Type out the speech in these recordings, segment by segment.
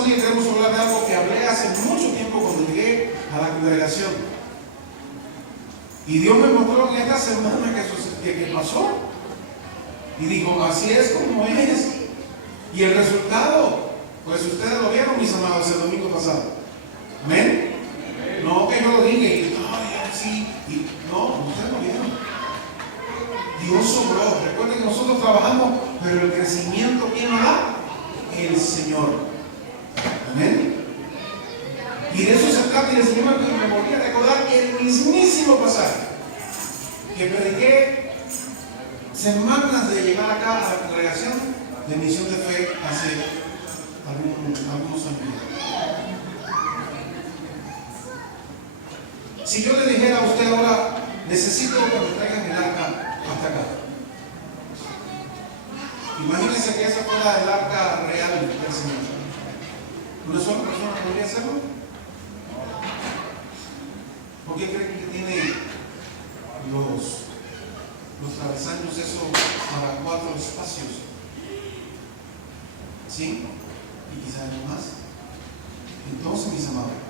Sonia, queremos hablar de algo que hablé hace mucho tiempo cuando llegué a la congregación. Y Dios me mostró en esta semana que pasó. Y dijo, así es como es. Y el resultado, pues ustedes lo vieron, mis amados, el domingo pasado. ¿Amén? No que yo lo diga y, ay, sí, y no, ustedes lo vieron. Dios sobró. Recuerden que nosotros trabajamos, pero el crecimiento, ¿quién lo da? El Señor. Amén. Y de eso se trata. Y el Señor me volví a recordar el mismísimo pasaje que prediqué semanas de llegar acá a la congregación de Misión de Fe hace algunos años. Si yo le dijera a usted ahora, necesito que me traigan el arca hasta acá. Imagínense que esa fuera el arca real del Señor. ¿Una sola persona podría hacerlo? ¿Por qué creen que tiene los travesaños eso para 4 espacios? ¿Sí? Y quizás algo más. Entonces, mis amados,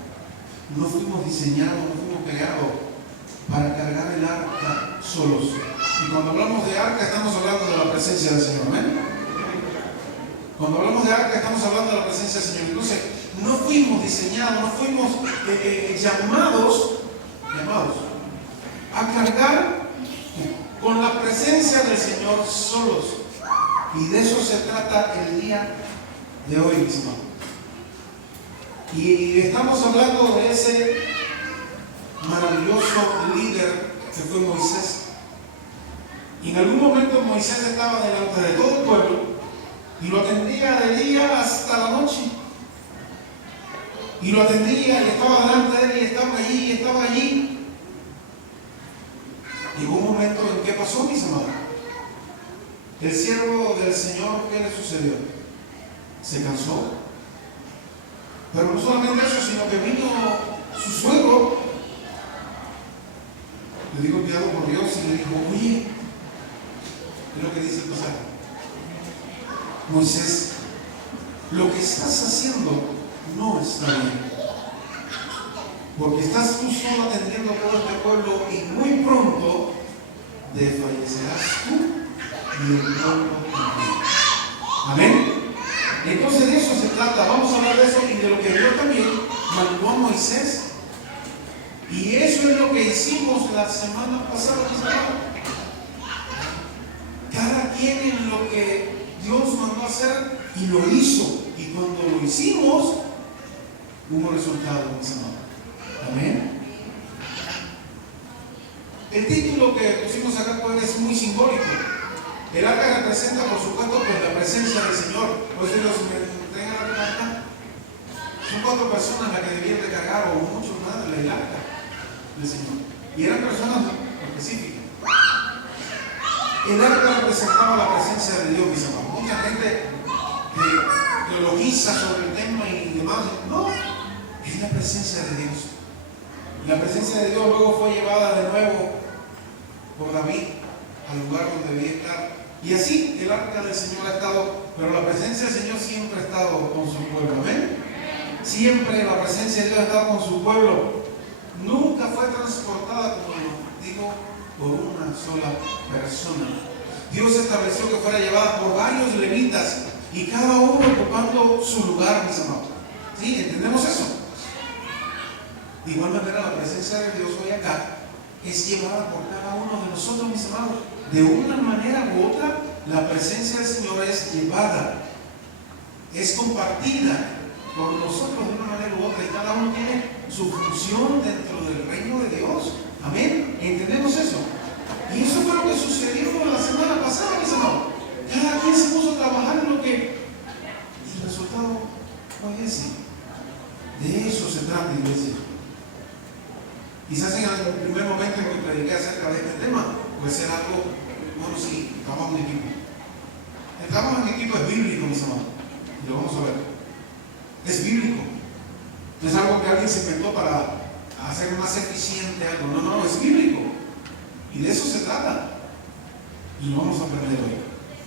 no fuimos diseñados, no fuimos creados para cargar el arca solos. Y cuando hablamos de arca, estamos hablando de la presencia del Señor. ¿Amén? Cuando hablamos de arca, estamos hablando de la presencia del Señor. Entonces, no fuimos diseñados, no fuimos llamados a cargar con la presencia del Señor solos. Y de eso se trata el día de hoy, mis hermanos. Y estamos hablando de ese maravilloso líder que fue Moisés. Y en algún momento Moisés estaba delante de todo el pueblo y lo atendía de día hasta la noche. Y lo atendía y estaba delante de él y estaba allí y estaba allí. Llegó un momento en que pasó, mis amados. El siervo del Señor, ¿qué le sucedió? Se cansó. Pero no solamente eso, sino que vino su suegro, le digo enviado por Dios, y le dijo, oye, es lo que dice el pasaje. Moisés, lo que estás haciendo no está bien. Porque estás tú solo atendiendo a todo este pueblo y muy pronto desfallecerás tú y el pueblo también. Amén. Entonces de eso se trata. Vamos a hablar de eso y de lo que Dios también mandó a Moisés. Y eso es lo que hicimos la semana pasada. Cada quien en lo que Dios mandó a hacer y lo hizo. Y cuando lo hicimos, hubo resultados, mis amados. Amén. El título que pusimos acá pues, es muy simbólico. El arca representa, por supuesto, pues, la presencia del Señor. Por eso los que tengan la arca, son 4 personas las que debían de cargar, o muchos más, el arca del Señor. Y eran personas específicas. El arca representaba la presencia de Dios, mis amados. Mucha gente que teologiza sobre el tema y demás. No, es la presencia de Dios. La presencia de Dios luego fue llevada de nuevo por David al lugar donde debía estar. Y así el arca del Señor ha estado, pero la presencia del Señor siempre ha estado con su pueblo. ¿Amén? Siempre la presencia de Dios ha estado con su pueblo. Nunca fue transportada, como digo, por una sola persona. Dios estableció que fuera llevada por varios levitas y cada uno ocupando su lugar, mis amados. ¿Sí? ¿Entendemos eso? De igual manera, la presencia de Dios hoy acá es llevada por cada uno de nosotros, mis amados. De una manera u otra, la presencia del Señor es llevada, es compartida por nosotros de una manera u otra, y cada uno tiene su función dentro del reino de Dios. Amén. ¿Entendemos eso? Y eso fue lo que sucedió la semana pasada, mis amados. Cada quien se puso a trabajar en lo que... Y el resultado fue ese. De eso se trata, iglesia. Quizás en el primer momento en que prediqué acerca de este tema, puede ser algo, bueno, sí, el trabajo en equipo. El trabajo en equipo es bíblico, mis amados. Y lo vamos a ver. Es bíblico. No es algo que alguien se inventó para hacer más eficiente algo. No, es bíblico. Y de eso se trata. Y lo vamos a aprender hoy.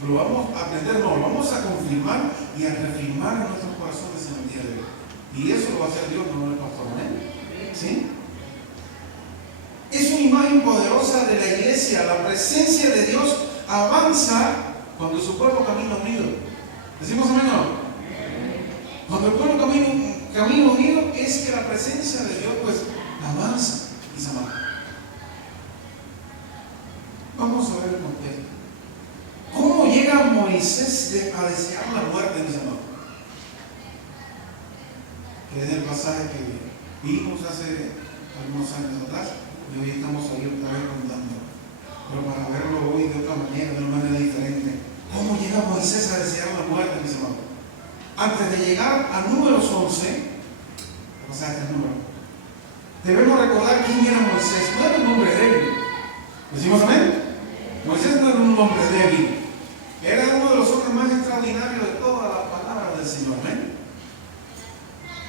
lo vamos a aprender, no, lo vamos a confirmar y a reafirmar en nuestros corazones en el día de hoy. Y eso lo va a hacer Dios, no el pastor, ¿eh? ¿Sí? Es una imagen poderosa de la iglesia. La presencia de Dios avanza cuando su pueblo camina unido. ¿Decimos amén o no? Cuando el pueblo camina unido, es que la presencia de Dios pues avanza y se amana. Vamos a ver el contexto. ¿Cómo llega Moisés a desear la muerte de mis amados? Que es el pasaje que vimos hace algunos años atrás y hoy estamos ahí otra vez contando. Pero para verlo hoy de otra manera, de una manera diferente. ¿Cómo llega Moisés a desear la muerte de mis amados? Antes de llegar a Números 11, o sea, este número, debemos recordar quién era Moisés. No era un hombre débil. ¿Decimos amén? Moisés no era un hombre débil. Era uno de los hombres más extraordinarios de toda la palabra del Señor. ¿Eh?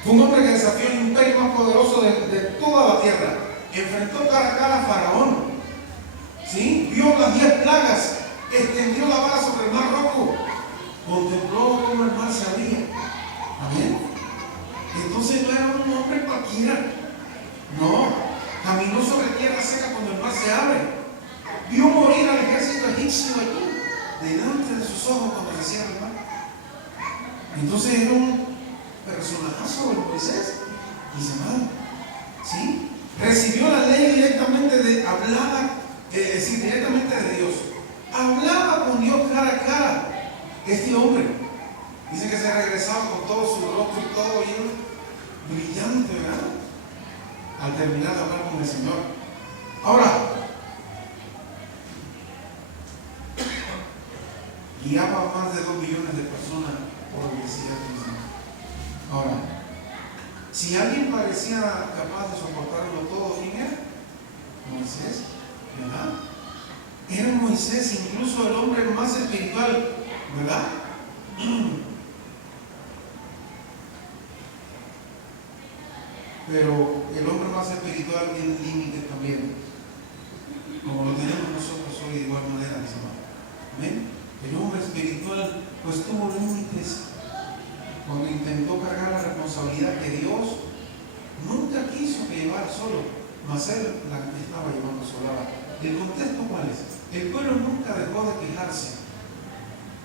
Fue un hombre que desafió el imperio más poderoso de toda la tierra. Enfrentó cara a cara a Faraón. ¿Sí? Vio las 10 plagas. Extendió la vara sobre el mar rojo. Contempló cómo el mar se abría. ¿Amén? Entonces no era un hombre cualquiera. No. Caminó sobre tierra seca cuando el mar se abre. Vio morir al ejército egipcio allí, delante de sus ojos cuando se cierra el mar. Entonces era un personajazo de Moisés. Dice, hermano, ¿sí? Recibió la ley directamente directamente de Dios. Hablaba con Dios cara a cara. Este hombre dice que se regresaba con todo su rostro y todo lleno, brillante, ¿verdad? Al terminar de hablar con el Señor. Ahora, guiaba a más de 2 millones de personas por el desierto. Ahora, si alguien parecía capaz de soportarlo todo, ¿quién era? Moisés, ¿verdad? Era Moisés, incluso el hombre más espiritual, ¿verdad? Pero el hombre más espiritual tiene límites también, como lo tenemos nosotros hoy de igual manera, mis hermanos. ¿Amén? El hombre espiritual pues tuvo límites cuando intentó cargar la responsabilidad que Dios nunca quiso que llevara solo, mas él la estaba llevando sola. ¿El contexto cuál es? El pueblo nunca dejó de quejarse.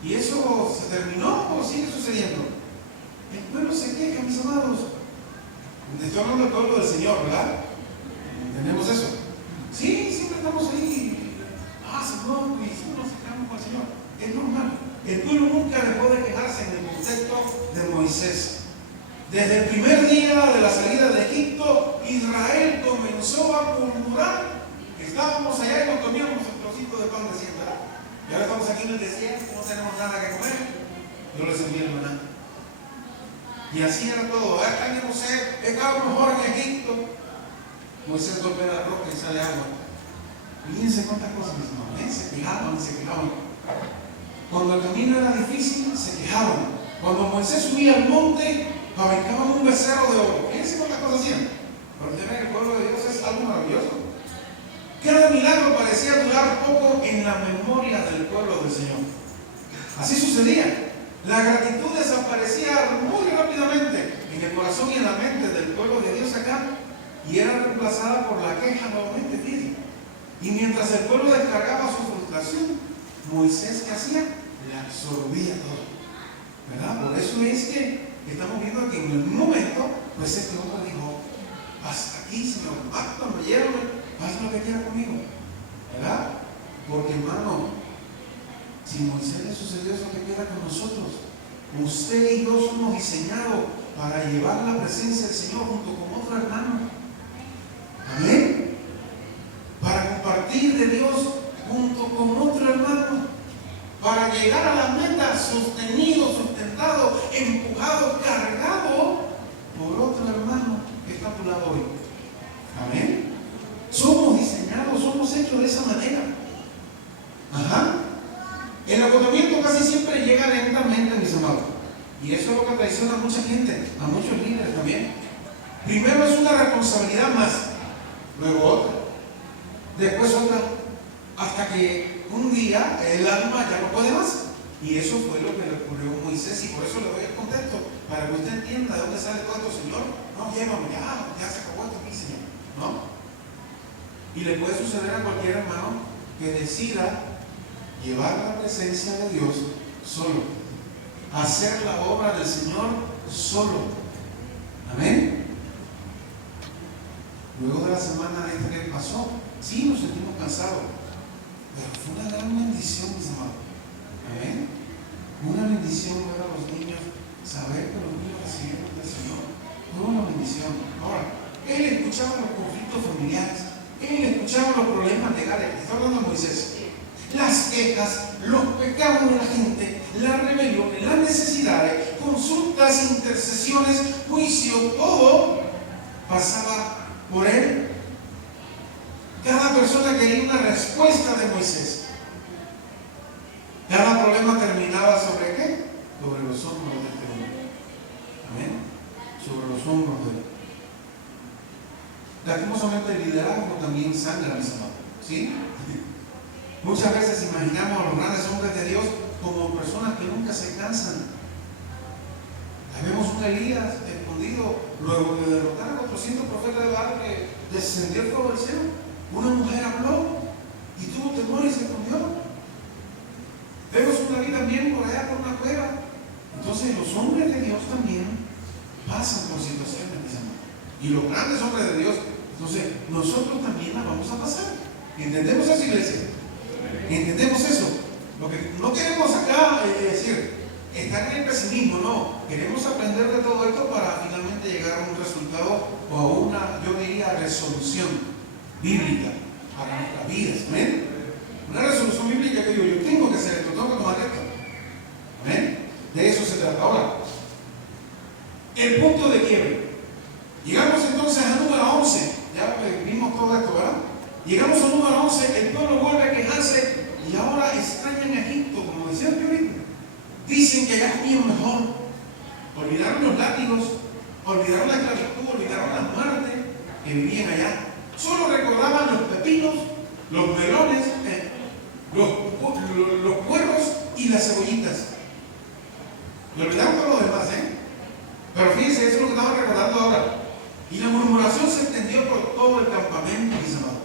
Y eso se terminó o sigue sucediendo. El pueblo se queja, mis amados. Estoy hablando del pueblo del Señor, ¿verdad? ¿Entendemos eso? Sí, siempre estamos ahí. Señor, y siempre nos quejamos con el Señor. Es normal. El pueblo nunca dejó de quejarse en el contexto de Moisés. Desde el primer día de la salida de Egipto, Israel comenzó a murmurar. Estábamos allá y nos comíamos el trocito de pan de siembra. Y ahora estamos aquí en el desierto, no tenemos nada que comer. Yo les envié el maná. Y así era todo. Tenemos sed, estábamos mejor en Egipto. Moisés golpea la roca y sale agua. Fíjense cuántas cosas, mis hermanos. Se quejaban. Cuando el camino era difícil, se quejaban. Cuando Moisés subía al monte, fabricaban un becerro de oro. Fíjense cuántas cosas hacían. Pero usted ve que el pueblo de Dios es algo maravilloso. Cada milagro parecía durar poco en la memoria del pueblo del Señor. Así sucedía. La gratitud desaparecía muy rápidamente en el corazón y en la mente del pueblo de Dios acá y era reemplazada por la queja nuevamente, fíjense. Y mientras el pueblo descargaba su frustración, Moisés, ¿qué hacía? Le absorbía todo, ¿verdad? Por eso es que estamos viendo que en el momento, pues este hombre dijo, hasta aquí, Señor, mátame, llévame, haz lo que quiera conmigo, ¿verdad? Porque, hermano, si Moisés le sucedió eso, ¿qué queda con nosotros? Usted y yo somos diseñados para llevar la presencia del Señor junto con otro hermano. Amén. Para compartir de Dios junto con otro hermano. Para llegar a la meta sostenido, sustentado, empujado, cargado por otro hermano que está a tu lado hoy. Amén. Somos diseñados, somos hechos de esa manera. Ajá. El agotamiento casi siempre llega lentamente, mis amados. Y eso es lo que traiciona a mucha gente, a muchos líderes también. Primero es una responsabilidad más, luego otra, después otra, hasta que un día el alma ya no puede más. Y eso fue lo que le ocurrió a Moisés, y por eso le doy el contexto, para que usted entienda de dónde sale todo esto. Señor, no, llévame, ya se acabó esto aquí, Señor, ¿no? Y le puede suceder a cualquier hermano que decida llevar la presencia de Dios solo, hacer la obra del Señor solo. Amén. Luego de la semana de esta que pasó, sí nos sentimos cansados, pero fue una gran bendición, mis amados. Amén. Una bendición ver a los niños, saber que los niños recibieron del Señor. Fue una bendición. Ahora, él escuchaba los conflictos familiares, él escuchaba los problemas legales. Está hablando de Moisés. Las quejas, los pecados de la gente, la rebelión, las necesidades, consultas, intercesiones, juicio, todo pasaba por él. Cada persona quería una respuesta de Moisés. Cada problema terminaba sobre ¿qué? Sobre los hombros de este hombre. Amén. Sobre los hombros de él. Lastimosamente el liderazgo también sangra, mis amados. ¿Sí? Muchas veces imaginamos a los grandes hombres de Dios como personas que nunca se cansan. Ahí vemos un Elías escondido luego de derrotar a 400 profetas de Baal que descendió el fuego del cielo. Una mujer habló y tuvo temor y se escondió. Vemos un David también por allá por una cueva. Entonces los hombres de Dios también pasan por situaciones, mis amados. Y los grandes hombres de Dios, entonces nosotros también la vamos a pasar. ¿Entendemos eso, iglesia? ¿Entendemos eso? Lo que no queremos acá es decir, estar en el pesimismo, no. Queremos aprender de todo esto para finalmente llegar a un resultado o a una, yo diría, resolución bíblica para nuestras vidas. ¿Amén? Una resolución bíblica que digo, yo tengo que hacer esto, tengo que tomar esto. ¿Amén? De eso se trata. Ahora, el punto de quiebre. Llegamos entonces al número 11. Ya vimos todo esto, ¿verdad? Llegamos al número 11, el pueblo vuelve a quejarse y ahora extrañan a Egipto, como decía el ahorita. Dicen que allá vivían mejor. Olvidaron los látigos, olvidaron la esclavitud, olvidaron la muerte que vivían allá. Solo recordaban los pepinos, los melones, los puerros y las cebollitas. Y olvidaron todo lo demás, Pero fíjense, eso es lo que estaban recordando ahora. Y la murmuración se extendió por todo el campamento, mis amados.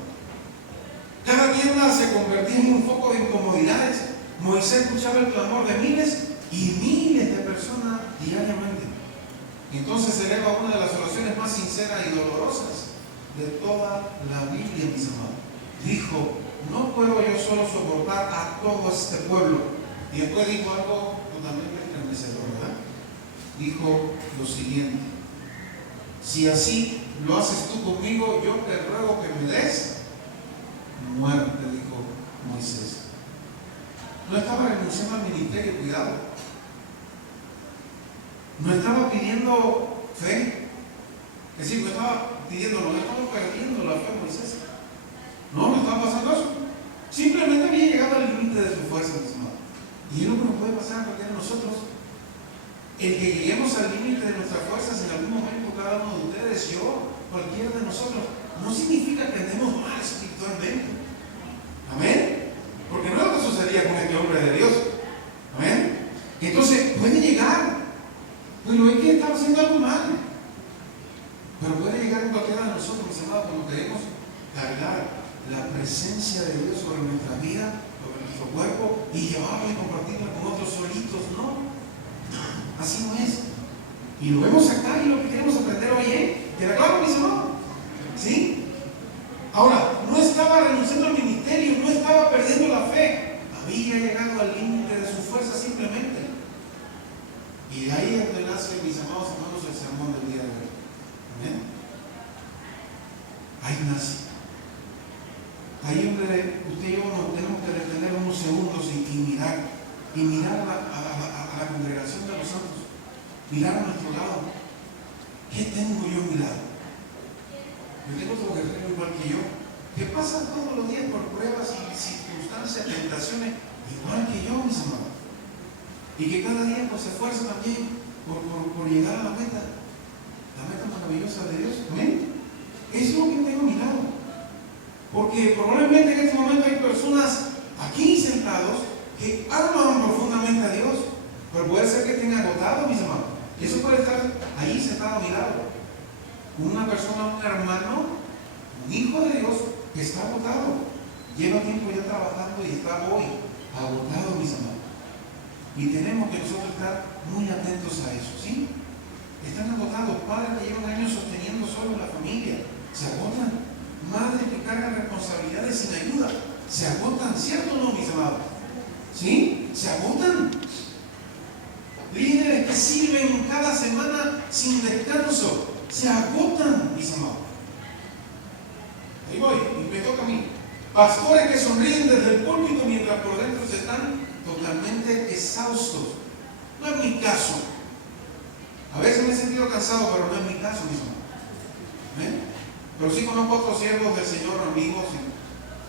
Cada tienda se convertía en un foco de incomodidades. Moisés escuchaba el clamor de miles y miles de personas diariamente. Entonces se eleva una de las oraciones más sinceras y dolorosas de toda la Biblia, mis amados. Dijo, no puedo yo solo soportar a todo este pueblo. Y después dijo algo totalmente estremecedor, ¿verdad? Dijo lo siguiente: si así lo haces tú conmigo, yo te ruego que me des muerte, dijo Moisés. No estaba renunciando al ministerio, cuidado. No estaba pidiendo fe. Es decir, no estaba pidiendo, no estaba perdiendo la fe, Moisés. No estaba pasando eso. Simplemente había llegado al límite de su fuerza, mis amados. Y es lo que nos puede pasar a cualquiera de nosotros. El que lleguemos al límite de nuestras fuerzas en algún momento, cada uno de ustedes, yo, cualquiera de nosotros, no significa que andemos mal espiritualmente. Amén. Porque no es lo que sucedía con este hombre de Dios. Amén. Entonces puede llegar, pero es que estamos haciendo algo mal. Pero puede llegar en cualquiera de nosotros, mis amados, cuando queremos cargar la presencia de Dios sobre nuestra vida, sobre nuestro cuerpo y llevarla y compartirla con otros solitos. No, así no es. Y lo vemos acá y lo que queremos aprender hoy, ¿queda claro, mis amados? ¿Sí? Ahora, no estaba renunciando al ministerio, no estaba perdiendo la fe, había llegado al límite de su fuerza simplemente. Y de ahí es donde nace, mis amados hermanos, el sermón del día de hoy. ¿Amén? Ahí nace. Ahí donde usted y yo nos tenemos que detener unos segundos y mirar a la congregación de los santos, mirar a nuestro lado. ¿Qué tengo yo a mi lado? Yo tengo otro guerrero igual que yo, que pasan todos los días por pruebas y circunstancias, tentaciones, igual que yo, mis amados. Y que cada día pues, se esfuerza también por llegar a la meta maravillosa de Dios. ¿Amén? Eso es lo que tengo a mi lado. Porque probablemente en este momento hay personas aquí sentados que aman profundamente a Dios, pero puede ser que estén agotados, mis amados. Y eso puede estar ahí sentado a mi lado. Una persona, un hermano, un hijo de Dios que está agotado. Lleva tiempo ya trabajando y está hoy agotado, mis amados. Y tenemos que nosotros estar muy atentos a eso, ¿sí? Están agotados, padres que llevan años sosteniendo solo la familia, se agotan. Madres que cargan responsabilidades sin ayuda, se agotan, ¿cierto o no, mis amados? ¿Sí? Se agotan. Líderes que sirven cada semana sin descanso, se agotan, mis amados. Ahí voy, y me toca a mí. Pastores que sonríen desde el púlpito mientras por dentro se están totalmente exhaustos. No es mi caso. A veces me he sentido cansado, pero no es mi caso, mis amados. Pero sí conozco otros siervos del Señor, amigos,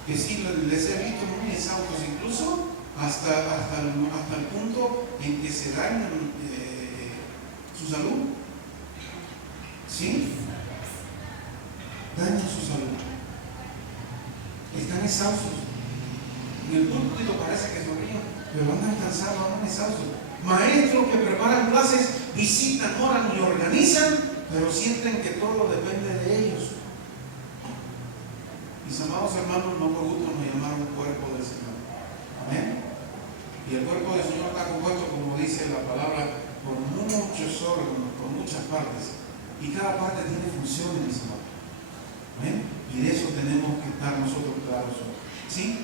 que sí les he visto muy exhaustos, incluso hasta el punto en que se dañan su salud. ¿Sí? Dañan su salud. Están exhaustos. En el púlpito parece que sonríen, pero andan cansados, andan exhaustos. Maestros que preparan clases, visitan, oran y organizan, pero sienten que todo depende de ellos. Mis amados hermanos, no por gusto nos llamaron cuerpo del Señor. Amén. Y el cuerpo del Señor está compuesto, como dice la palabra, por muchos órganos, por muchas partes. Y cada parte tiene funciones, mis amados. Amén. Y de eso tenemos que estar nosotros claros. ¿Sí?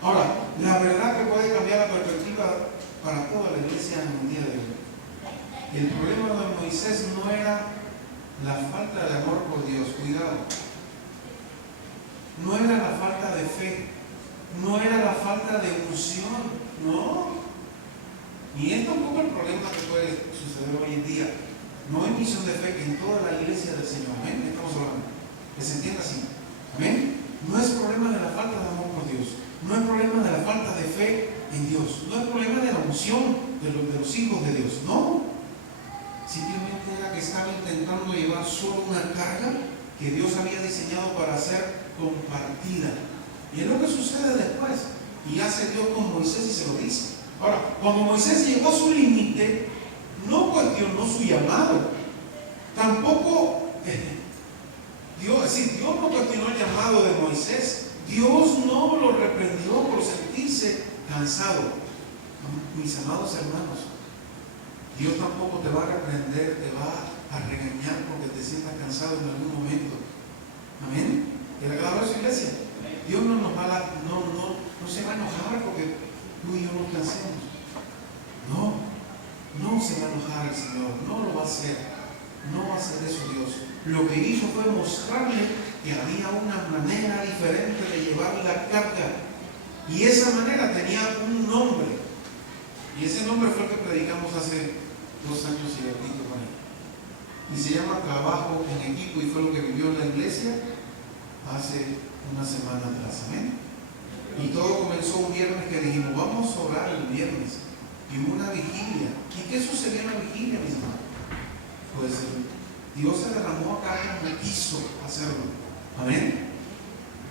Ahora, la verdad que puede cambiar la perspectiva para toda la iglesia en el día de hoy. El problema de Moisés no era la falta de amor por Dios, cuidado. No era la falta de fe, no era la falta de unción, no. Y es tampoco el problema que puede suceder hoy en día. No hay misión de fe en toda la iglesia del Señor. Amén. Estamos hablando. Que se entienda así. Amén. No es problema de la falta de amor por Dios. No es problema de la falta de fe en Dios. No es problema de la unción de los hijos de Dios. No. Simplemente era que estaba intentando llevar solo una carga que Dios había diseñado para ser compartida. Y es lo que sucede después. Y hace Dios con Moisés y se lo dice. Ahora, cuando Moisés llegó a su límite, no cuestionó su llamado. Tampoco Dios no cuestionó el llamado de Moisés. Dios no lo reprendió por sentirse cansado. Mis amados hermanos, Dios tampoco te va a reprender, te va a regañar porque te sientas cansado en algún momento. Amén. ¿Queda claro eso, iglesia? Dios no se va a enojar porque tú y yo nos cansemos. No se va a enojar el Señor, no lo va a hacer. No va a hacer eso Dios. Lo que hizo fue mostrarle que había una manera diferente de llevar la carga. Y esa manera tenía un nombre. Y ese nombre fue el que predicamos hace 2 años y poquito con él. Y se llama trabajo en equipo y fue lo que vivió la iglesia hace una semana atrás. Amén. Y todo comenzó un viernes que dijimos, vamos a orar el viernes. Y hubo una vigilia. ¿Y qué sucedió en la vigilia, mis hermanos? Pues Dios se derramó acá como quiso hacerlo. Amén.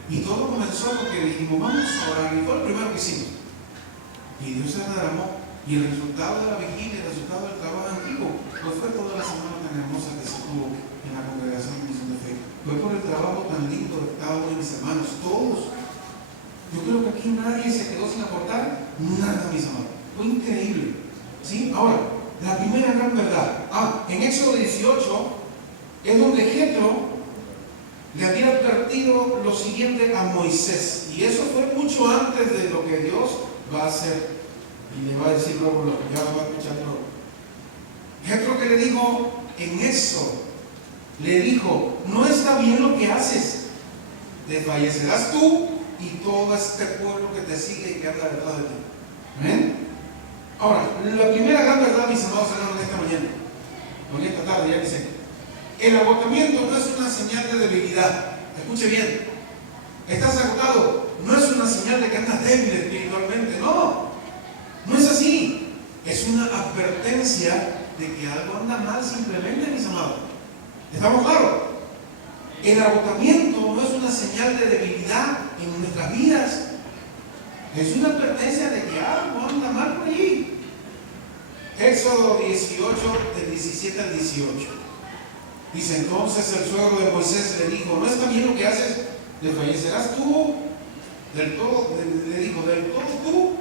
Y todo comenzó porque dijimos, vamos a orar. Y fue el primero que hicimos. Y Dios se derramó. Y el resultado de la vigilia, el resultado del trabajo en equipo, no fue toda la semana tan hermosa que se tuvo en la congregación de Misión de Fe. Fue por el trabajo tan lindo de cada uno de mis hermanos, todos. Yo creo que aquí nadie se quedó sin aportar nada, mis hermanos. Fue increíble. ¿Sí? Ahora, la primera gran verdad. En Éxodo 18 es donde Jetro le había advertido lo siguiente a Moisés. Y eso fue mucho antes de lo que Dios va a hacer. Y le va a decir luego, ya lo va a escuchar luego. Jetro que le dijo en eso, le dijo, no está bien lo que haces. Desfallecerás tú y todo este pueblo que te sigue y que anda detrás de ti. ¿Amén? Ahora, la primera gran verdad, mis amados hermanos, esta mañana, o en esta tarde, ya que sé, el agotamiento no es una señal de debilidad. Escuche bien, estás agotado, no es una señal de que andas débil espiritualmente, no es así. Es una advertencia de que algo anda mal simplemente, mis amados. ¿Estamos claros? El agotamiento no es una señal de debilidad en nuestras vidas. Es una advertencia de que algo anda mal por ahí. Éxodo 18, del 17 al 18. Dice: entonces el suegro de Moisés le dijo: no está bien lo que haces, desfallecerás tú del todo, le dijo, del todo tú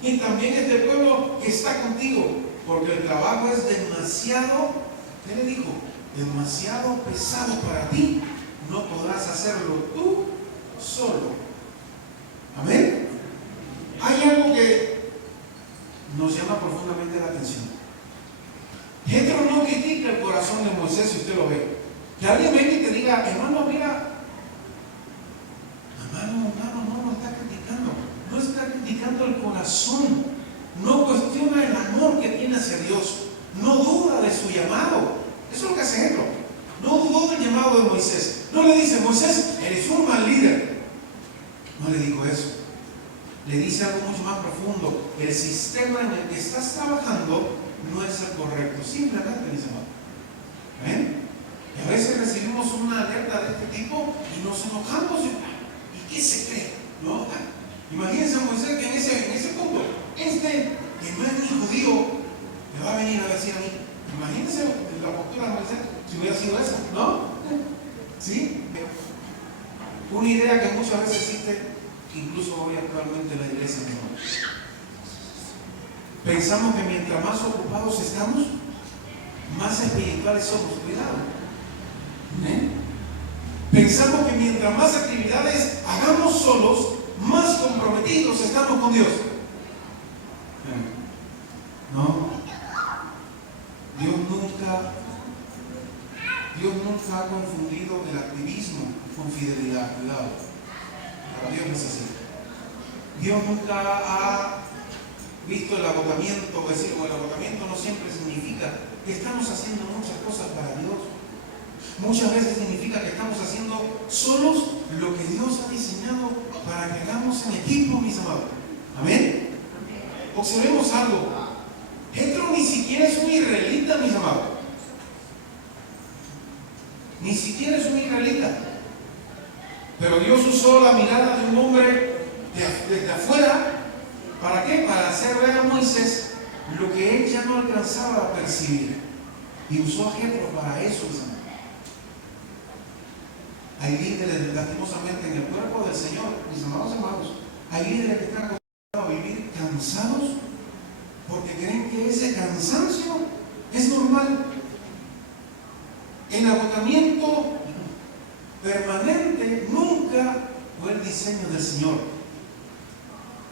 y también este pueblo que está contigo, porque el trabajo es demasiado, ¿qué le dijo? Demasiado pesado para ti, no podrás hacerlo tú solo. Amén. Hay algo que nos llama profundamente la atención. Jetro no critica el corazón de Moisés, si usted lo ve. Que alguien venga y te diga: hermano, mira, hermano, no está criticando. No está criticando el corazón. No cuestiona el amor que tiene hacia Dios. No duda de su llamado. Eso es lo que hace Jetro. No dudó del llamado de Moisés. No le dice: Moisés, eres un mal líder. No le dijo eso. Le dice algo mucho más profundo. El sistema en el que estás trabajando no es el correcto. Simplemente, mis amados. ¿Ven? Y a veces recibimos una alerta de este tipo y nos enojamos. ¿Y qué se cree? ¿No? Imagínense a Moisés que en ese punto, que no es ni judío, me va a venir a decir a mí. Imagínense la postura de Moisés si hubiera sido esa, ¿no? ¿Sí? Una idea que muchas veces existe, incluso hoy actualmente en la iglesia, ¿no? Pensamos que mientras más ocupados estamos, más espirituales somos. Cuidado. ¿Eh? Pensamos que mientras más actividades hagamos solos, más comprometidos estamos con Dios. No. Dios nunca ha confundido el activismo con fidelidad. Cuidado. Para Dios no es así. Dios nunca ha visto el agotamiento, o decir, el agotamiento no siempre significa que estamos haciendo muchas cosas para Dios. Muchas veces significa que estamos haciendo solos lo que Dios ha diseñado para que hagamos en equipo, mis amados. Amén. Observemos algo. Jetro ni siquiera es un israelita, mis amados. Ni siquiera es un israelita. Pero Dios usó la mirada de un hombre desde afuera. ¿Para qué? Para hacer ver a Moisés lo que él ya no alcanzaba a percibir. Y usó a Jetro para eso, mis amados. Hay líderes, lastimosamente, en el cuerpo del Señor, mis amados hermanos. Hay líderes que están acostumbrados a vivir cansados porque creen que ese cansancio es normal. El agotamiento permanente nunca fue el diseño del Señor.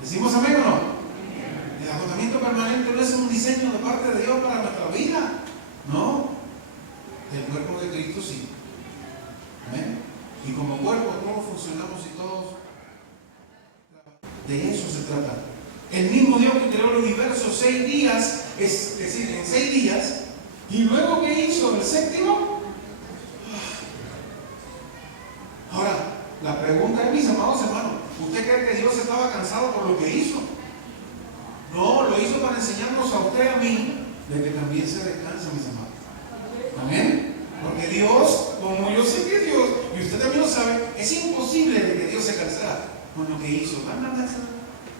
¿Decimos amén o no? El agotamiento permanente no es un diseño de parte de Dios para nuestra vida. No. El cuerpo de Cristo sí. Amén. Y como cuerpo todos funcionamos y todos. De eso se trata. El mismo Dios que creó el universo 6 días, es decir, en 6 días, y luego ¿qué hizo? El séptimo. Ahora, la pregunta es, mis amados hermanos, ¿usted cree que Dios estaba cansado por lo que hizo? No, lo hizo para enseñarnos a usted y a mí de que también se descansa, mis amados. Amén. Porque Dios, como yo sé que Dios, y usted también lo sabe, es imposible de que Dios se cansara con lo que hizo.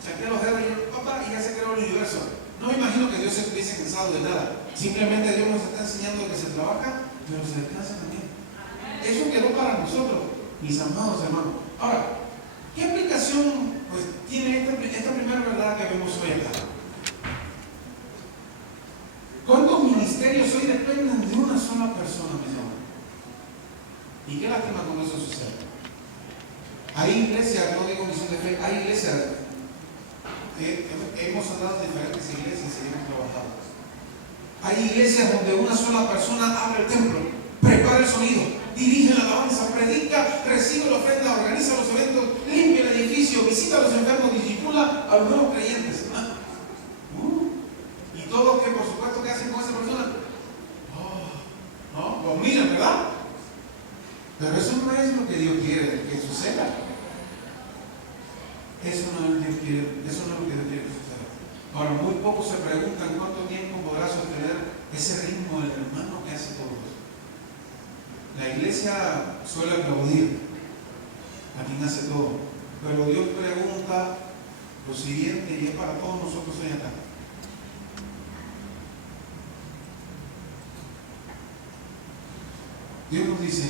Saqué los dedos y ya se creó el universo. No me imagino que Dios se estuviese cansado de nada. Simplemente Dios nos está enseñando que se trabaja, pero se descansa también. Eso quedó para nosotros, mis amados hermanos. Ahora, ¿qué aplicación pues tiene esta primera verdad que vemos hoy acá? ¿Cuántos ministerios hoy dependen de una sola persona, mis hermanos? Y qué lástima cuando eso sucede. Hay iglesias, no digo misión de fe, hay iglesias. Hemos andado en diferentes iglesias y hemos trabajado. Hay iglesias donde una sola persona abre el templo, prepara el sonido, dirige la alabanza, predica, recibe la ofrenda, organiza los eventos, limpia el edificio, visita a los enfermos, discipula a los nuevos creyentes. Y todos que por supuesto que hacen con esa persona, no, lo miran, ¿verdad? Pero eso no es lo que Dios quiere que suceda. Eso no es lo que Dios quiere que suceda. Ahora, muy pocos se preguntan cuánto tiempo podrá sostener ese ritmo del hermano que hace todo eso. La iglesia suele aplaudir a quien hace todo, pero Dios pregunta lo siguiente, y es para todos nosotros hoy acá. Dios nos dice,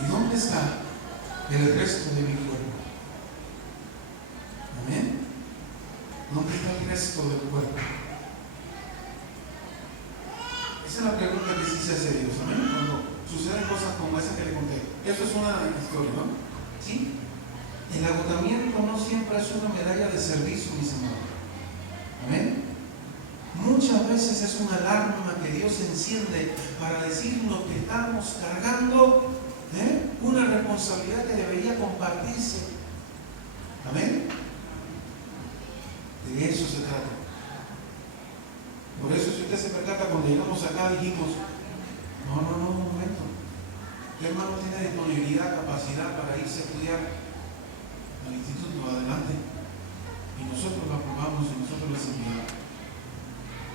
¿y dónde está el resto de mi cuerpo? Amén. ¿Dónde está el resto del cuerpo? Esa es la pregunta que sí se hace Dios. Amén. Cuando suceden cosas como esa que le conté. Eso es una historia, ¿no? ¿Sí? El agotamiento no siempre es una medalla de servicio, mis hermanos. Amén. Muchas veces es una alarma que Dios enciende para decirnos que estamos cargando una responsabilidad que debería compartirse. Amén. De eso se trata. Por eso, si usted se percata, cuando llegamos acá dijimos, no, un momento. Usted, hermano, tiene disponibilidad, capacidad para irse a estudiar al instituto, adelante. Y nosotros lo aprobamos y nosotros lo enviamos.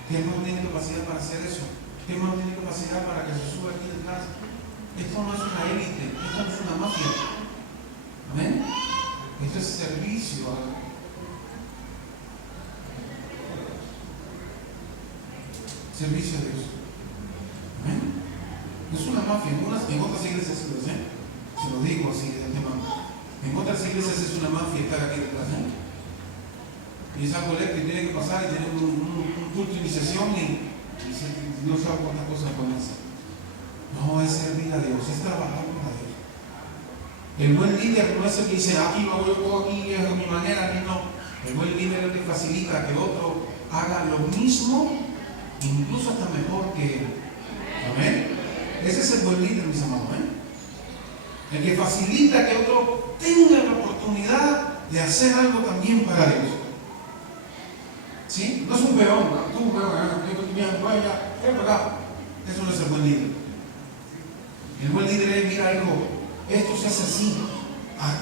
¿Qué hermano tiene capacidad para hacer eso? ¿Qué hermano tiene capacidad para que se suba aquí de clase? Esto no es una élite, esto no es una mafia. Amén. Esto es servicio a servicio a Dios. Amén. No es una mafia. En otras iglesias se lo digo así de antemano. En otras iglesias es una mafia estar aquí detrás. Y es algo electo y tiene que pasar y tener un culto de iniciación y Dios sabe cuántas cosas pueden hacer. No, es servir a Dios, es trabajar para Dios. El buen líder no es el que dice, aquí lo hago yo todo, aquí es mi manera, aquí no. El buen líder es el que facilita que otro haga lo mismo, incluso hasta mejor que él. Amén. Ese es el buen líder, mis amados. El que facilita que otro tenga la oportunidad de hacer algo también para Dios. ¿Sí? No es un peón, ¿no? Tú, vaya, eso no es el buen líder. El buen líder es, mira, hijo, esto se hace así.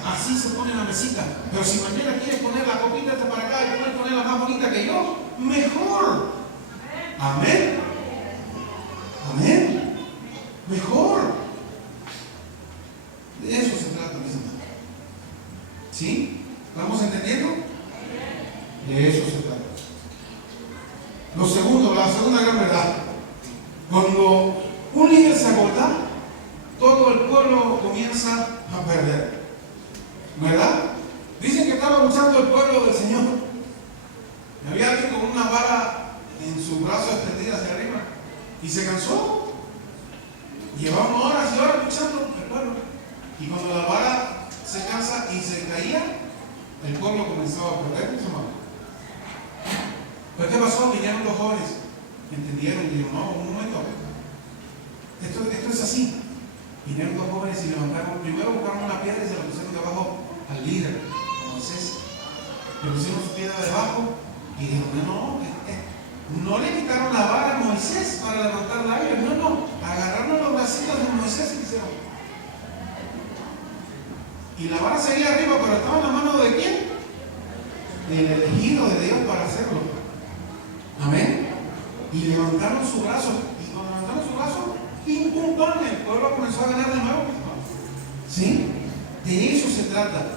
Así se pone la mesita. Pero si mañana quieres poner la copita hasta para acá y ponerla más bonita que yo, mejor. Amén. Amén. Mejor. De eso se trata, mis hermanos. ¿Sí? ¿Estamos entendiendo? De eso se trata. Lo segundo, la segunda gran verdad. Cuando un líder se agota, todo el pueblo comienza a perder. ¿Verdad? Dicen que estaba luchando el pueblo del Señor. Había alguien con una vara en su brazo extendida hacia arriba y se cansó. Llevamos horas y horas luchando el pueblo. Y cuando la vara se cansa y se caía, el pueblo comenzaba a perder, mis hermanos. Pues ¿qué pasó? Vinieron los jóvenes, entendieron y dijeron, no, un momento, esto es así. Vinieron dos jóvenes y levantaron, primero buscaron una piedra y se la pusieron debajo al líder, a Moisés. Le pusieron su piedra debajo y dijeron, no le quitaron la vara a Moisés para levantar la aire, no, agarraron los bracitos de Moisés y hicieron. Y la vara seguía arriba, pero estaba en la mano de ¿quién? Del elegido de Dios para hacerlo. Amén. Y levantaron su brazo. Y cuando levantaron su brazo, pim, pum, pam, el pueblo comenzó a ganar de nuevo. ¿Sí? De eso se trata.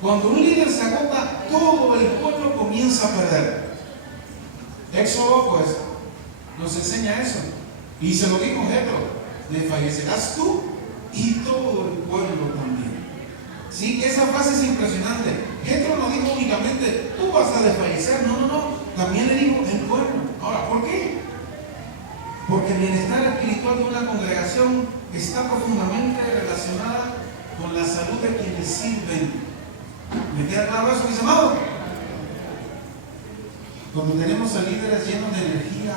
Cuando un líder se agota, todo el pueblo comienza a perder. Éxodo, pues, nos enseña eso. Y se lo dijo Jetro: desfallecerás tú y todo el pueblo también. Sí, esa frase es impresionante. Jetro no dijo únicamente tú vas a desfallecer, no. También le dijo el pueblo. Ahora, ¿por qué? Porque el bienestar espiritual de una congregación está profundamente relacionada con la salud de quienes sirven. ¿Me queda claro eso, mis amados? Cuando tenemos a líderes llenos de energía,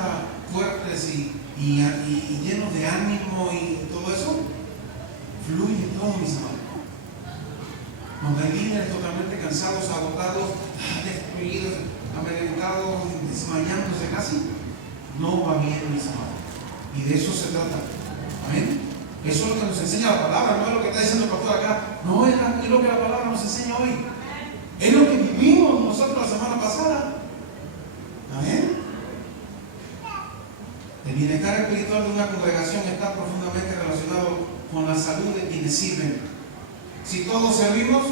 fuertes y llenos de ánimo y todo eso, fluye todo, mis amados. Cuando hay líderes totalmente cansados, agotados, destruidos, amedrentados, desmayándose casi, no va bien, mis amados. Y de eso se trata. Amén. Eso es lo que nos enseña la palabra, no es lo que está diciendo el pastor acá. No es lo que la palabra nos enseña hoy. Es lo que vivimos nosotros la semana pasada. Amén. El bienestar espiritual de una congregación está profundamente relacionado con la salud de quienes sirven. Si todos servimos,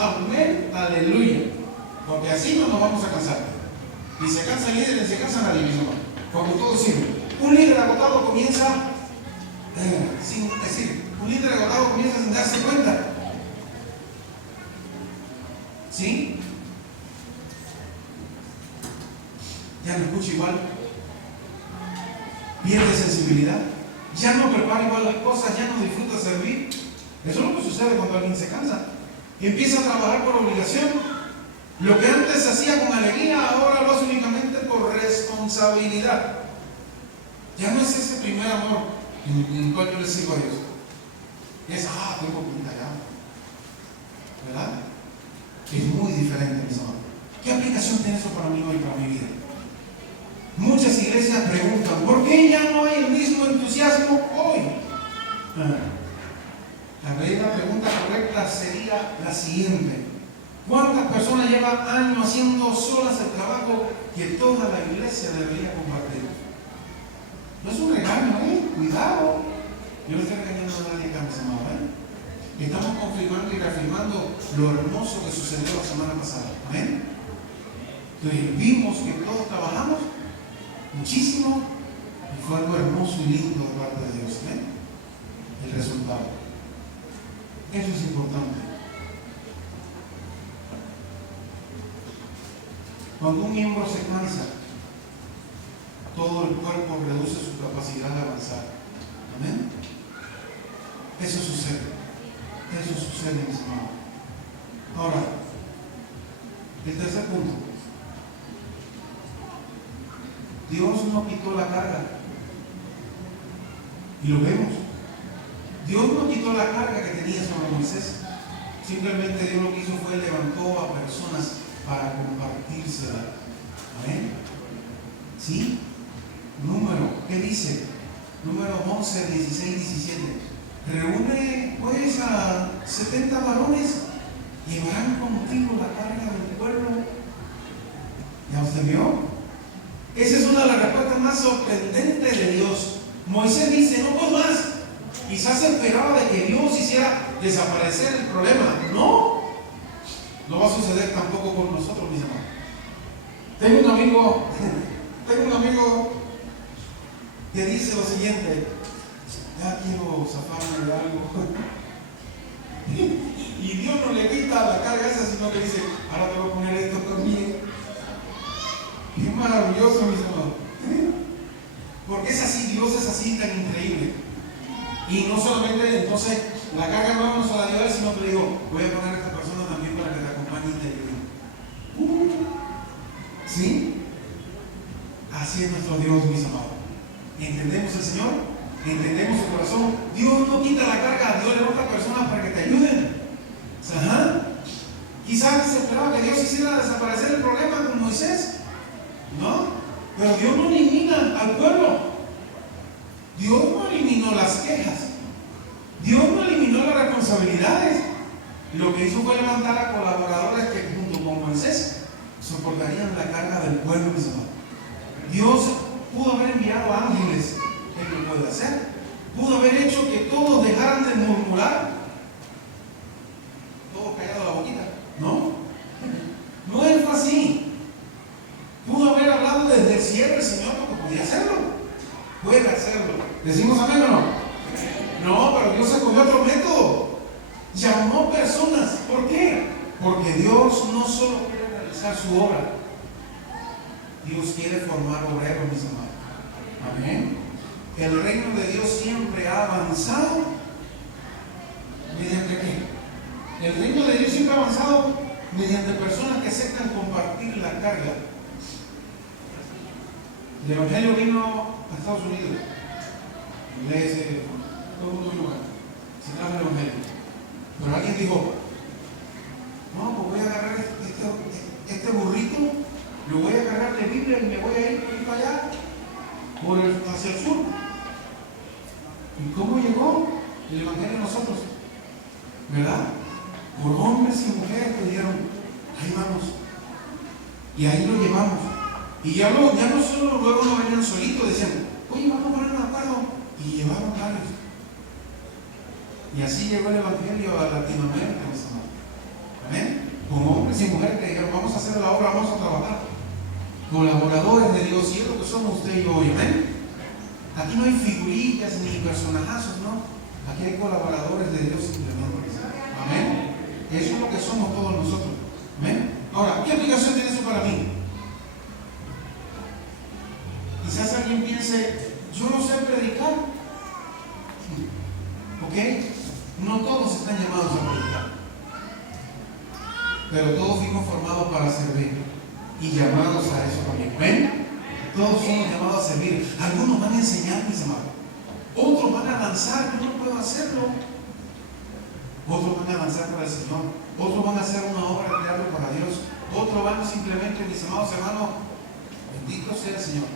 amén, aleluya. Porque así no nos vamos a cansar. Y se cansa el líder y se cansa nadie, mis hermanos. Porque todo sirve. Un líder agotado comienza un líder agotado comienza sin darse cuenta. ¿Sí? Ya no escucha igual. Pierde sensibilidad. Ya no prepara igual las cosas, ya no disfruta servir. Eso es lo que sucede cuando alguien se cansa. Empieza a trabajar por obligación. Lo que antes hacía con alegría, ahora lo hace únicamente por responsabilidad. Ya no es ese primer amor en el cual yo le sirvo a Dios. Es, tengo comida ya. ¿Verdad? Es muy diferente, mis amados. ¿Qué aplicación tiene eso para mí hoy, para mi vida? Muchas iglesias preguntan, ¿por qué ya no hay el mismo entusiasmo hoy? La pregunta correcta sería la siguiente: ¿cuántas personas llevan años haciendo solas el trabajo que toda la iglesia debería compartir? No es un regaño, cuidado. Yo no estoy regañando a nadie acá, mis amados, Estamos confirmando y reafirmando lo hermoso que sucedió la semana pasada. Amén. Entonces vimos que todos trabajamos muchísimo y fue algo hermoso y lindo de parte de Dios. ¿Amén? El resultado. Eso es importante. Cuando un miembro se cansa, todo el cuerpo reduce su capacidad de avanzar. Amén. Eso sucede. Eso sucede, mis hermanos. Ahora, el tercer punto. Dios no quitó la carga. Y lo vemos. Dios no quitó la carga que tenía sobre Moisés. Simplemente Dios lo que hizo fue levantó a personas para compartírsela. ¿Amén? ¿Sí? ¿Qué dice? Número 11, 16, 17. Reúne pues a 70 varones, llevarán contigo la carga del pueblo. ¿Ya usted vio? Esa es una de las respuestas más sorprendentes de Dios. Moisés dice, no puedo más. Quizás esperaba de que Dios hiciera desaparecer el problema. No va a suceder tampoco con nosotros, mis hermanos. Tengo un amigo que dice lo siguiente: ya quiero zafarme de algo. Y Dios no le quita la carga esa, sino que dice, ahora te voy a poner esto también. Qué maravilloso, mis hermanos. Porque es así, Dios es así tan increíble. Y no solamente entonces la carga no vamos a la ayudar, sino que le digo, voy a poner a esta persona también para que te acompañe y te ayude. ¿Sí? Así es nuestro Dios, mis amados. ¿Entendemos el Señor? ¿Entendemos su corazón? Dios no quita la carga, Dios le da a otras personas para que te ayuden. Quizás se esperaba que Dios hiciera desaparecer el problema con Moisés. No, pero Dios no elimina al pueblo. Dios no eliminó las quejas. Dios no eliminó las responsabilidades. Lo que hizo fue levantar a colaboradores que junto con Moisés soportarían la carga del pueblo, mis amados. Dios pudo haber enviado ángeles. Él lo puede hacer. Pudo haber hecho que todos dejaran de murmurar. Todos callados la boquita. No es así. Pudo haber hablado desde el cielo el Señor, porque podía hacerlo. Puede hacerlo. ¿Decimos amén o no? No, pero Dios escogió otro método. Llamó personas. ¿Por qué? Porque Dios no solo quiere realizar su obra, Dios quiere formar obreros, mis amados. Amén. El reino de Dios siempre ha avanzado. ¿Mediante qué? El reino de Dios siempre ha avanzado mediante personas que aceptan compartir la carga. El Evangelio vino a Estados Unidos. Inglés, todo el mundo vino acá. Se trajo el Evangelio. Pero alguien dijo, no, pues voy a agarrar este burrito, lo voy a cargar de Biblia y me voy a ir para allá, hacia el sur. ¿Y cómo llegó el Evangelio a nosotros? ¿Verdad? Por hombres y mujeres que dijeron, ahí vamos. Y ahí lo llevamos. Y ya no solo luego no venían solitos, decían, oye, vamos a poner un acuerdo. Y llevaron varios. Y así llegó el Evangelio a Latinoamérica. ¿Amén? Con hombres y mujeres que dijeron, vamos a hacer la obra, vamos a trabajar. Colaboradores de Dios, y es lo que somos usted y yo hoy, amén. Aquí no hay figuritas ni personajazos, ¿no? Aquí hay colaboradores de Dios simplemente. Amén. Eso es lo que somos todos nosotros. Amén. Ahora, ¿qué aplicación tiene eso para mí? Quizás alguien piense, yo no sé predicar. ¿Ok? No todos están llamados a predicar. Pero todos fuimos formados para servir y llamados a eso también. ¿Ven? Todos somos llamados a servir. Algunos van a enseñar, mis amados. Otros van a danzar, yo no puedo hacerlo. Otros van a danzar para el Señor. Otros van a hacer una obra de teatro para Dios. Otros van simplemente, mis amados hermanos, bendito sea el Señor.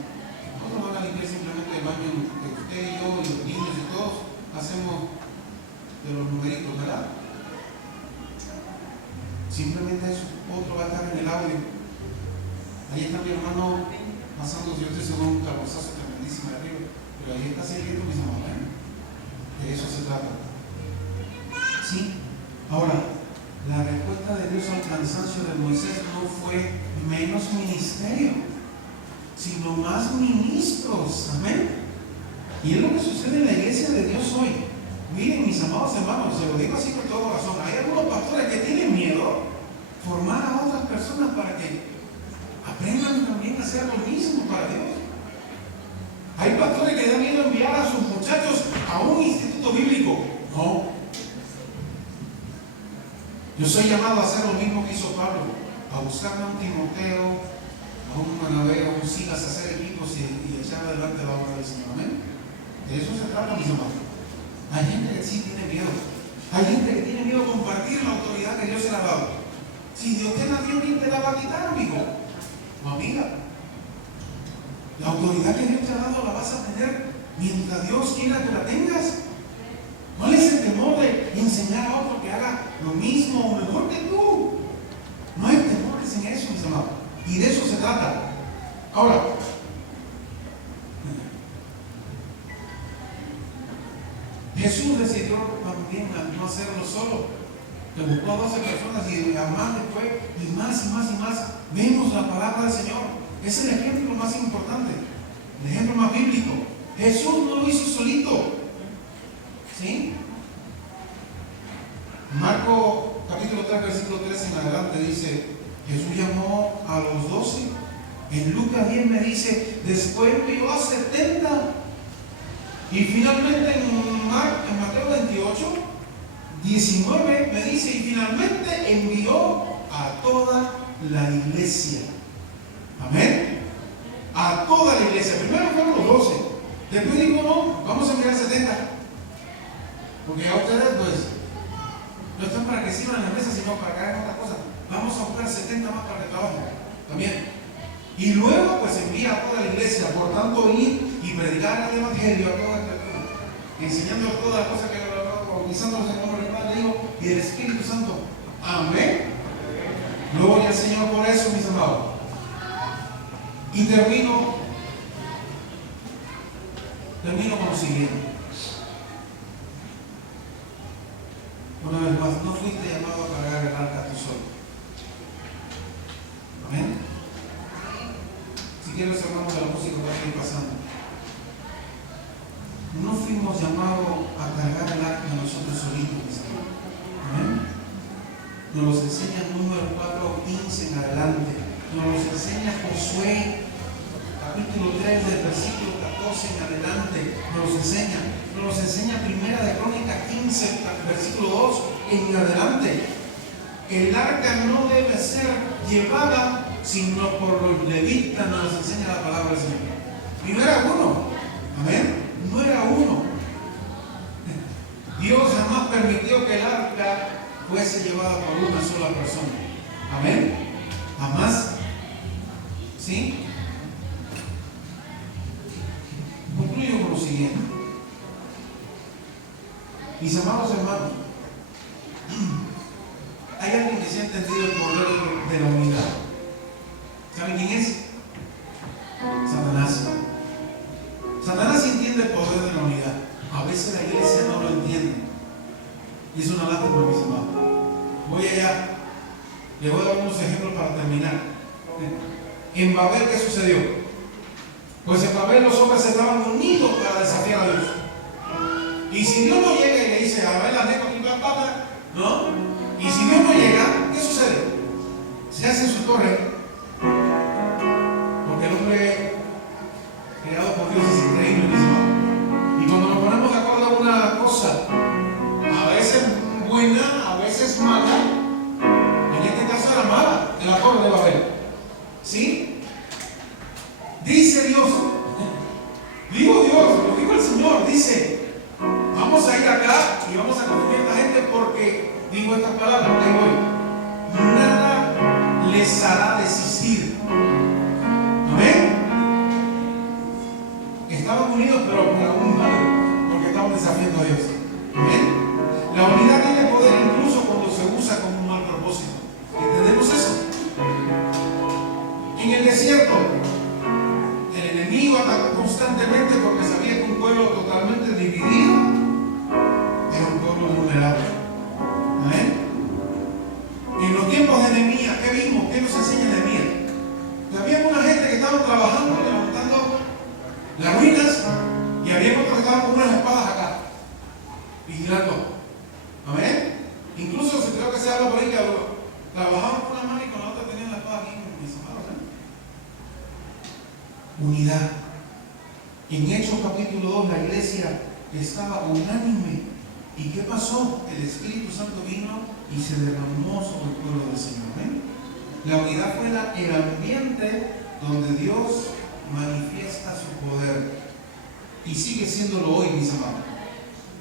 Otros van a limpiar simplemente el baño que usted y yo y los niños y todos hacemos de los numeritos, ¿verdad? Simplemente eso. Otro va a estar en el audio. Ahí está mi hermano pasando, yo estoy seguro, un cabezazo tremendísimo de arriba, pero ahí está sirviendo, mis amados, ¿eh? De eso se trata. Sí. Ahora, la respuesta de Dios al cansancio de Moisés no fue menos ministerio, sino más ministros. Amén. Y es lo que sucede en la iglesia de Dios hoy. Miren, mis amados hermanos, se lo digo así con toda razón. Hay algunos pastores que tienen miedo formar a otras personas para que aprendan también a hacer lo mismo para Dios. Hay pastores que dan miedo enviar a sus muchachos a un instituto bíblico. No. Yo soy llamado a hacer lo mismo que hizo Pablo, a buscarme a un Timoteo, a un Manabeo, a un Silas, a hacer equipos y echar adelante la obra del Señor. Amén. De eso se trata, mis amados. Hay gente que sí tiene miedo. Hay gente que tiene miedo a compartir la autoridad que Dios se le ha dado. Si Dios te la dio, ¿quién te la va a quitar, amigo? O amiga. La autoridad que Dios te ha dado la vas a tener mientras Dios quiera que la tengas. ¿Cuál es el temor de enseñar a otro que haga lo mismo o mejor que tú? No hay temores en eso, mis amados. Y de eso se trata. Ahora, Jesús decidió también no hacerlo solo. Le buscó a 12 personas y además después, y más y más y más, vemos la palabra del Señor. Es el ejemplo más importante, el ejemplo más bíblico. Jesús no lo hizo solito. ¿Sí? Marco capítulo 3, versículo 3 en adelante dice, Jesús llamó a los 12. En Lucas 10 me dice, después envió a 70. Y finalmente en Mateo 28, 19 me dice, y finalmente envió a toda la iglesia. Amén. A toda la iglesia. Primero fueron los 12. Después dijo, no, vamos a enviar 70. Porque ya ustedes, pues, no están para que sirvan en la mesa, sino para que hagan otra cosa. Vamos a buscar 70 más para que trabajen. También. Y luego, pues, envía a toda la iglesia. Por tanto, ir y predicar el evangelio a toda criatura, enseñando todas las cosas que he hablado, bautizándolos en el nombre del Padre, Hijo y del Espíritu Santo. Amén. Gloria al Señor por eso, mis amados. Y termino con lo siguiente. Una vez más, no fuiste llamado a cargar el arca tú solo. Amén. Si quieres, hermanos de la música que va a ir pasando. No fuimos llamados a cargar el arca nosotros solitos, mis hermanos. Amén. Nos los enseña número 4:15 en adelante. Nos los enseña Josué, capítulo 3, del versículo 14 en adelante. Nos los enseña Primera de Crónicas 15, versículo 2 en adelante. El arca no debe ser llevada sino por los levitas, nos enseña la palabra del Señor. Y no era uno. Amén. No era uno. Dios jamás permitió que el arca fuese llevada por una sola persona. Amén. Jamás. ¿Sí? Concluyo con lo siguiente. Mis amados hermanos, hay alguien que se ha entendido el poder de la unidad. ¿Saben quién es? Satanás. Satanás entiende el poder de la unidad. A veces la iglesia no lo entiende. Y es una lástima, mis amados. Voy allá. Le voy a dar unos ejemplos para terminar. En Babel, ¿qué sucedió? Pues en Babel los hombres estaban unidos para desafiar a Dios. Y si Dios no llega y le dice, a ver, la neta, ¿no? Y si Dios no llega, ¿qué sucede? Se hace su torre. Porque el hombre creado por Dios es increíble, ¿no? Y cuando nos ponemos de acuerdo en una cosa, a veces buena, a veces mala, en este caso era mala, en la torre de Babel. ¿Sí? Dice Dios, digo Dios, lo dijo el Señor, dice, vamos a ir acá y vamos a construir a esta gente porque, digo estas palabras, que voy, nada les hará desistir. ¿Amén? Estaban unidos pero por algún mal, porque estaban desafiando a Dios. ¿Amén? La unidad tiene poder incluso cuando se usa con un mal propósito. ¿Entendemos eso? En el desierto, el enemigo atacó constantemente porque sabía que un pueblo totalmente dividido era un pueblo vulnerable. ¿Amén? En los tiempos de Nehemías, ¿qué vimos? ¿Qué nos enseña Nehemías? Que había una gente que estaba trabajando, levantando las ruinas, y había otros que estaban con unas espadas acá, vigilando. ¿Amén? Incluso creo que se habla por ahí que trabajaban con una mano y con la otra tenían la espada aquí con mis manos. Unidad. En Hechos capítulo 2 la iglesia estaba unánime. ¿Y qué pasó? El Espíritu Santo vino y se derramó sobre el pueblo del Señor. ¿Amén? La unidad fue el ambiente donde Dios manifiesta su poder. Y sigue siéndolo hoy, mis amados.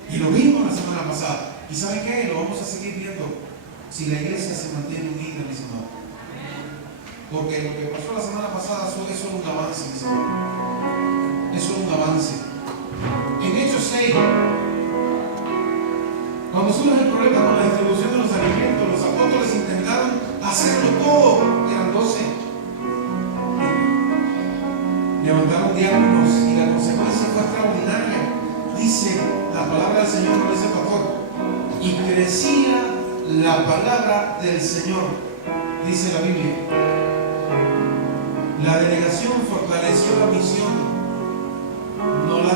Y lo vimos la semana pasada. ¿Y saben qué? Lo vamos a seguir viendo si la iglesia se mantiene unida, mis amados. Porque lo que pasó la semana pasada es solo un avance, mis amados. Es solo un avance. En Hechos 6, cuando surge el problema con la distribución de los alimentos, los apóstoles intentaron hacerlo todo. Eran 12. Levantaron diáconos y la consecuencia fue extraordinaria. Dice la palabra del Señor, no dice el pastor, y crecía la palabra del Señor, dice la Biblia. La delegación fortaleció la misión, no la